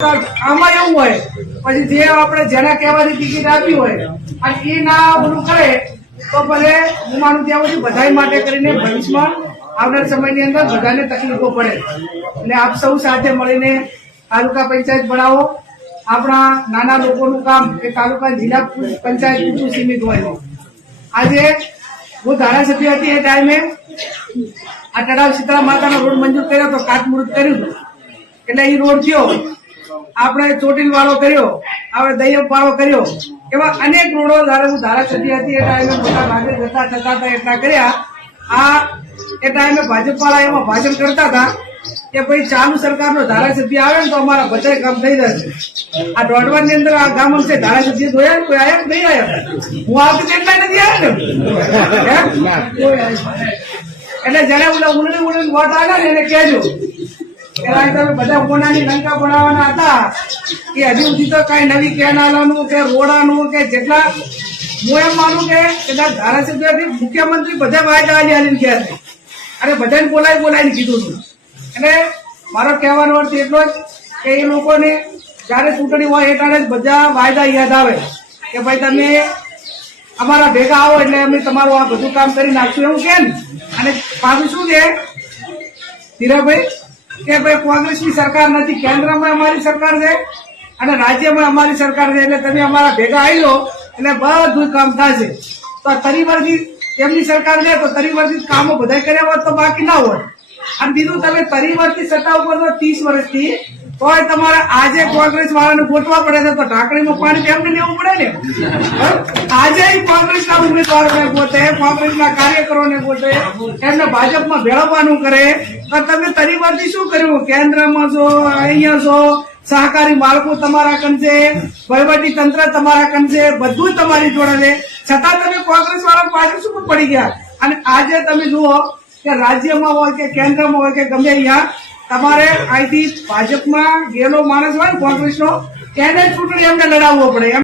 આમાં એવું હોય પછી જે આપણે જેના કહેવાની ટિકિટ આપી હોય અને એ ના બધું કરે તો ભલે હું માનું ત્યાં સુધી બધા માટે કરીને ભવિષ્યમાં આવનાર સમયની અંદર બધાને તકલીફો પડે એટલે આપ સૌ સાથે મળીને તાલુકા પંચાયત બનાવો. આપણા નાના લોકોનું કામ એ તાલુકા જિલ્લા પંચાયત પૂરતું સીમિત હોય. આજે હું ધારાસભ્ય હતી એ ટાઈમે આ તળાવ શીતળા માતાનો રોડ મંજૂર કર્યો તો ખાતમુહૂર્ત કર્યું એટલે એ રોડ થયો. આપણે ચોટીલ વાળો કર્યો, આપણે દૈયપ વાળો કર્યો, એવા અનેક રોડો હું ધારાસભ્ય હતી એ ટાઈમે મોટા ભાગે જતા થતા હતા એટલા કર્યા. આ એ ટાઈમે ભાજપ વાળા એમાં ભાષણ કરતા હતા કે ભાઈ ચાલુ સરકારનો ધારાસભ્ય આવે ને તો અમારા બધા કામ થઈ જશે. આ દોઢવા ની અંદર આ ગામ છે ધારાસભ્ય જોયા કોઈ આયા નહીં આયા. હું આવતી એટલા નથી આવ્યા ને એટલે જયારે ઉલડી વોટ આવ્યા ને એને કહેજો બધા કોનાની લંકા બનાવવાના હતા કે હજી સુધી તો કઈ નવી કેનાલોનું કે રોડાનું કે જેટલા હું એમ માનું કે કદાચ ધારાસભ્યથી મુખ્યમંત્રી બધા વાયદા આલીને ગયા છે અને બધાને બોલાવીને કીધું હતું. એટલે મારો કહેવાનો અર્થ એટલો જ કે એ લોકોને જયારે ચૂંટણી હોય એટલે બધા વાયદા યાદ આવે કે ભાઈ તમે અમારા ભેગા આવો એટલે અમે તમારું આ બધું કામ કરી નાખશું એવું કેમ. અને પાછું શું છે ધીરાભાઈ કે ભાઈ કોંગ્રેસની સરકાર નથી, કેન્દ્રમાં અમારી સરકાર છે અને રાજ્યમાં અમારી સરકાર છે એટલે તમે અમારા ભેગા આવી લો એટલે બધું કામ થશે. તો તરીવરથી એમની સરકાર છે તો તરીવરથી કામો બધા કર્યા હોત તો બાકી ના હોય. અને બીજું તમે તરીવરથી સત્તા ઉપર 30 વર્ષથી તોય તમારે આજે કોંગ્રેસ વાળાને ગોતવા પડે છે તો ઢાંકણીમાં પાણી એમને લેવું પડે ને. આજે કોંગ્રેસના ઉમેદવારોને ગોતે, કોંગ્રેસના કાર્યકરોને ગોતે, એમને ભાજપમાં ભેળવવાનું કરે તો તમે તરીવરથી શું કર્યું? કેન્દ્રમાં છો, અહીંયા છો, સહકારી માળખું તમારા કન છે, વહીવટી તંત્ર તમારા કન છે, બધું તમારી જોડે છે, છતાં તમે કોંગ્રેસ વાળા પાછળ શું પડી ગયા. અને આજે તમે જુઓ કે રાજ્યમાં હોય કે કેન્દ્રમાં હોય કે ગમે અહીંયા તમારે અહીંથી ભાજપમાં ગયેલો માણસ હોય ને કોંગ્રેસનો એને ચૂંટણી એમને લડાવવો પડે.